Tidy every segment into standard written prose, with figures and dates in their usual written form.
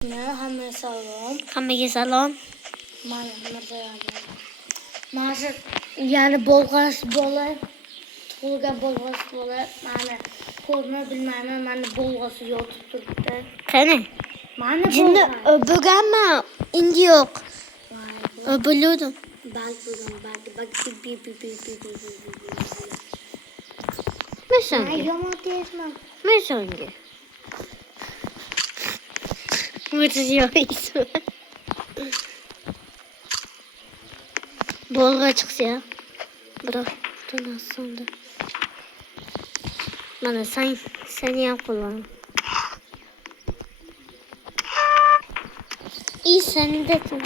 Hammaga salom. Hammaga salom. Mana Mirzoyan. Mana yani bolg'ash bola, tug'ilgan bolg'ash bola. Mana ko'rma bilmayman, mana bolg'asi yotib turibdi. Qani? Mana Jinni o'biganmi? Endi yo'q. O'bildim. Balki. Mesonga. Yomon tezman. Mesonga. Mırtızıyorsun. Bolga çıksa. Bırak. Dur sonra. Bana sen yap kullan. İyi seni de tut.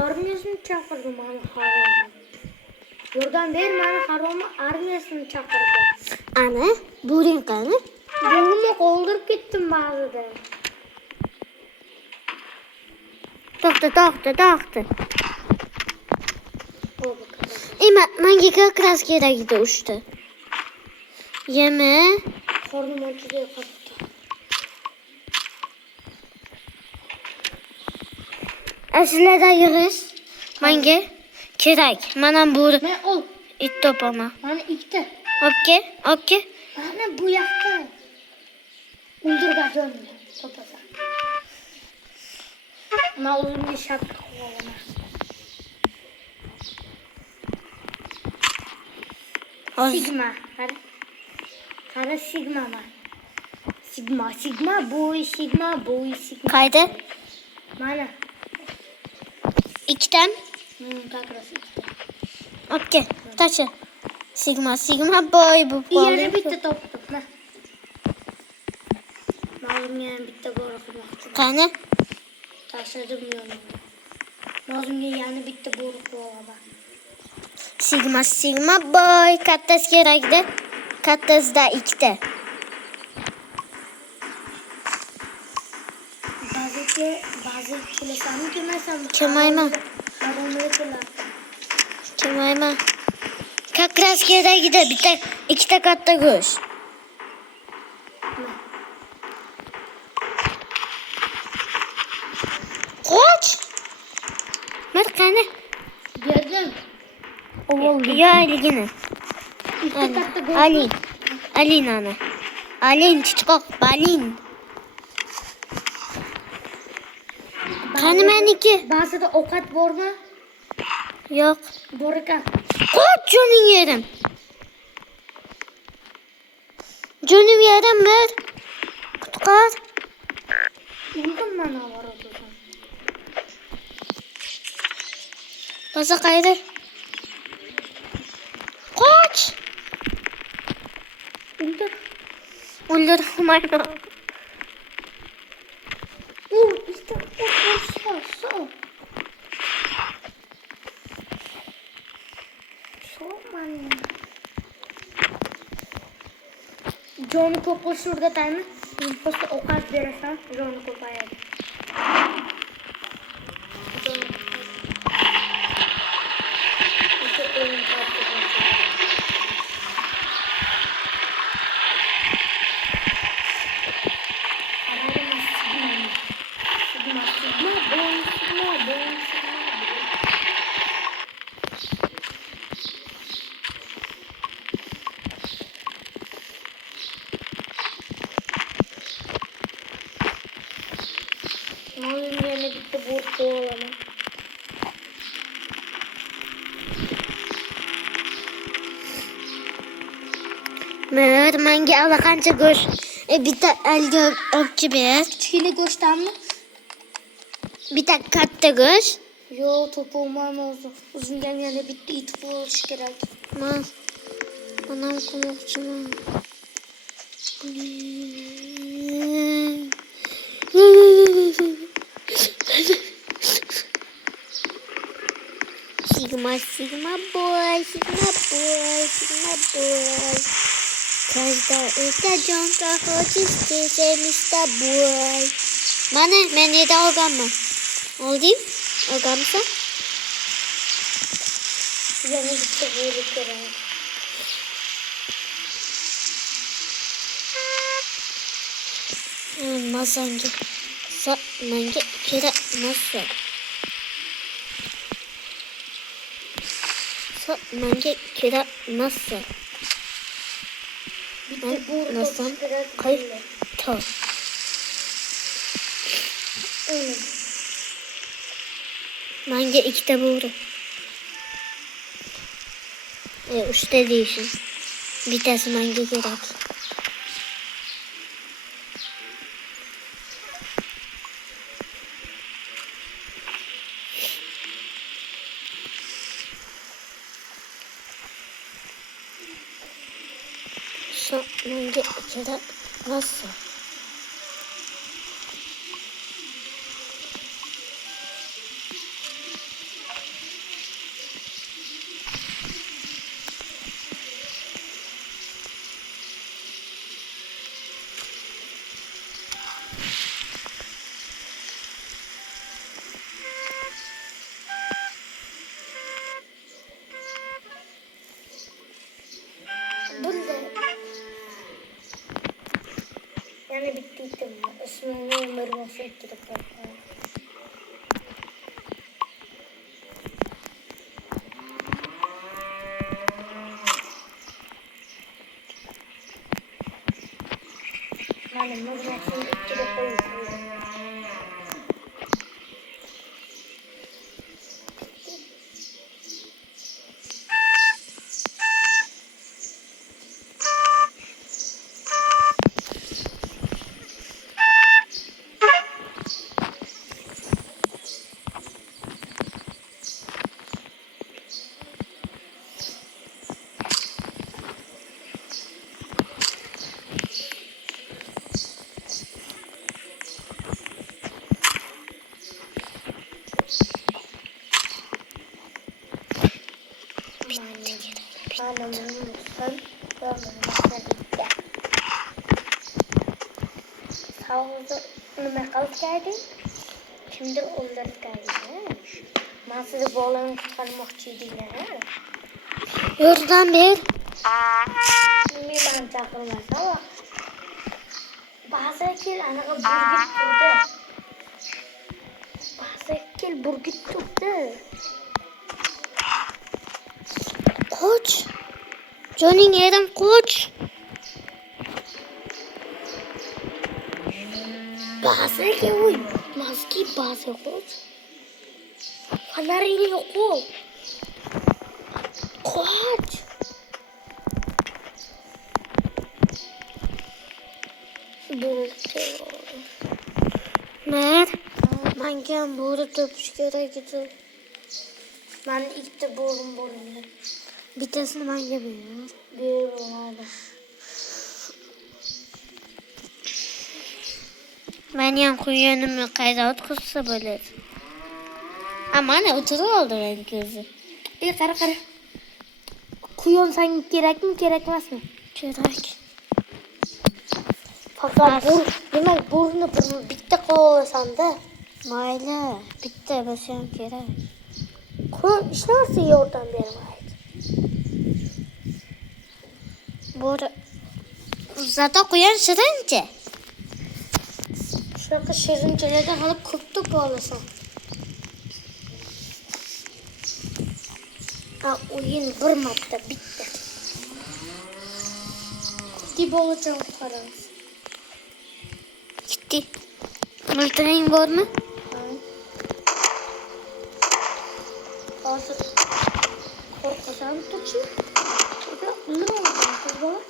Armiyasını çağırdım bana haram. Buradan ver bana haramı armiyasını çağırdı. Ana, burin kanı. Yolumu koldurup gittim bazıda. To'xta. Menga krask kerak edi uchta. Yema. Qornim ochida qotdi. Aslida yig'ish menga kerak. Mana bu Men ol. it topaman. Mana ikkita. Obke. Mana bu yoqda. O'ldirganimni topasan. Men o'zimga shart qilaman. Sigma. Qara sigma man. Sigma, boy sigma. Qayda? Mana. İkiden. Kakras ikkita. Obke. Taşı. Sigma boy bu. Yana bitta topdim. Nozimga bitta bora qilmoqchi. Qani? Tashladim yo'lni. Nozimga yana bitta bora qilaman. Sigma boy. Kattasi kerakda. Kattasida ikkita. Ba'zi kelasanmi kelmaysanmi? Kelmayman. Kelmayman. Kakras kerakda. Ikkita katta go'sht. Qoch. Mir qani? Berdim. Yo aligini. Ikkita katta go'sht. Alin ana. Alin chiqoq balin. Qani meniki? Ba'zida ovqat bormi? Yo'q. Bor ekan. Qoch joning yerim. Jonim yerim mir. Qutqar. Undan mana bor o'zim. Basa qayda? Qoch. O'ldirmayman. İşte so. Man. Joni ko'p bo'lsa o'rgataymi? Просто ovqat berasan, joni ko'payadi. Nozimga yana bitta bor qo'yaman. Menga allaqancha go'sht. Bitta alga obchi ber. Kichkina go'shtdanmi? Bitta katta go'sht. Yo'q, topolmayman o'zim. O'zimga yana bitta it bo'lishi kerak. Onam qilmoqchiman. Sigma boy. Каждая этажонка хочет миста boy. Mana men yerda olganman. Olding? Olganmisan? Yana bitta bo'ri kerak. Masangi. Manga kira nasıl? Manga kira nasıl? Bitti bu Nasıl? topçuları Kayıp. dinle. Tamam. Öyle. Manga ikkita bo'ri. Uchta deyishin. Bittasi manga kerak. Manga kerak nasıl? Bunda yani bittiydim. İsmini ömürmesi ettirip bakıyorum. Yani ömürmesini ettirip koyuyorum. Anamın sen görmemekte. Sağlığı nime kalsaydı, kimdir onları geldi. Ben size bağlanıp kalmakçıydım ya. Yordam ber. Ben çakılmaz ama bazı kil anaga burgit turdu. Bazı kil burgit turdu. Koç. Johnny'nin yerim koç. Bazı kil uy. Maski bazı koç. Kanarıyla yok o. Koç. Burgit. Mer. Manga bo'ri topish kerak edi. Ben ikkita bo'g'im bor edi. Bittasini manga ber. Beradi. Meni ham quyganimni qayda o'tkazsa bo'ladi. Mana o'tirib oldi meni ko'zi. Qara. Kuyon sang kerakmi, kerak emasmi? Kerak. Fakat demak burni bitta qilib olasan-da. Mayli, bitta bo'lsa ham kerak. Hech narsa yordam bermaydi. Bo'ri. Zato quyon shirincha. Shunaqa shirinchalarga qilib ko'p to'pa olasan. O'yin bir marta bitta. Deb olacağım qaramiz. Gitti. Miltiring bormi? Hozir qo'rqasan turchi. Nima oldu kız bola?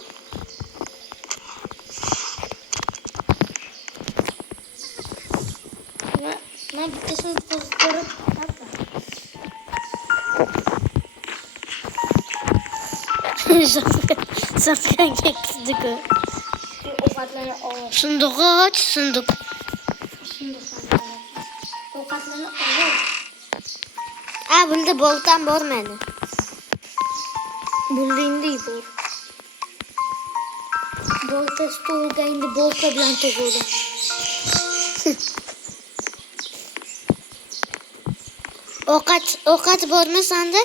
Ben bittasini qo'zdirib Sotganga kirdi-ku. ovqatlarni olib. Sunduqni och, sunduq. Ovqatlarni olib. Bunda boltam bor meni. Buldingda bor. Bolta stolga endi bolta bilan tug'ildi. Ovqat bormi sanda?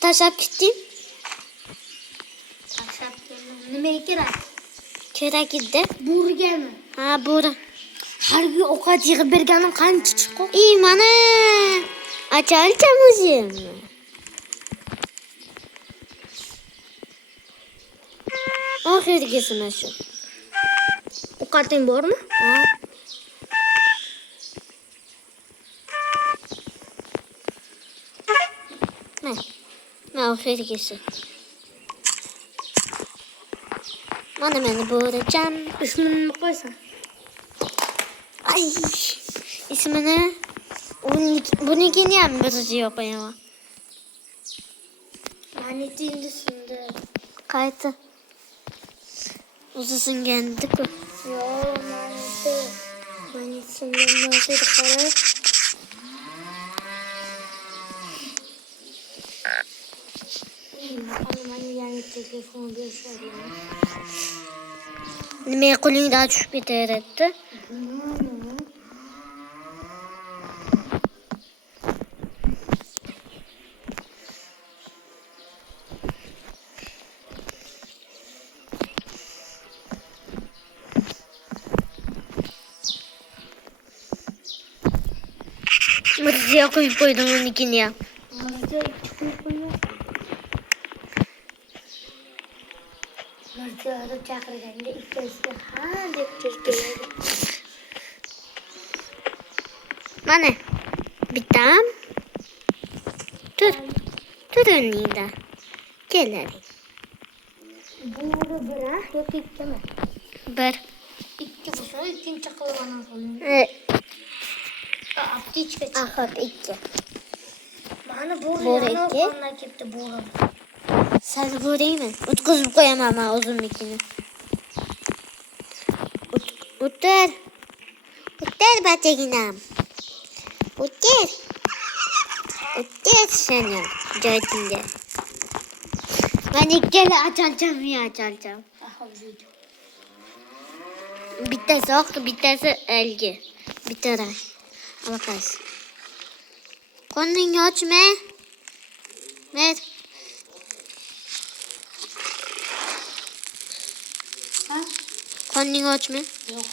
Tashlab ketding? Nima kerak? Kerak edi. Burgami? Ha, bura. Harbiy ovqat yig'ib berganim qancha chiqdi? Mana açalım o'zim. Oxirgisi mana shu. Ovqating bormi? Ha. Mana oxirgisi. Mana meni bo'racham. Ismini nima qo'ysan? Ay. İsmini bunikini ham birisi yo'q qo'yaman. Maniti endi sindi. Qayta. O'zi singandiku. Yo'q, maniti. Maniti singan bo'lsa qara. Mani yangi telefon berishadi. Nima qo'lingdan tushib ketaveradi? Mirziya qo'yib qo'ydim unikini ham. Mirziya chiqib qo'ydi. Mirziya chaqirganda ikkisi ha deb keladi. Mana bitam. Tur o'rningda. Keladi. Buni bira yoki ikkimi? Bir. Ikki bo'lsa, ikkinchi qilib qo'ying. Aptichka. Axir ikki. Mana bu Bo'ri yana ikki. qanday ketdi bo'ri. Seni bo'raymi? O'tkazib qo'yaman men o'zimnikini. O'tir. O'tir bachaginam. O'tir. O'tir seni joyingda. Men ikkala achalcham. Bittasi oq, bittasi elgi. Bittara. Alaqasi. Qorningni ochma. Mer. Ha? Qorningni ochma. Yo'q.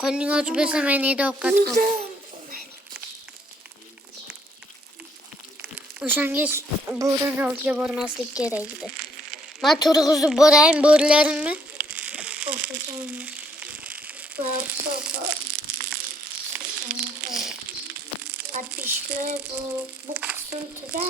Qorningni och bo'lsa men edi ovqat qil. O'shanga bo'rini oldiga bormaslik kerak edi. Men turg'izib boraymi bo'rilarimni? Подписчикlar bu qism tugar.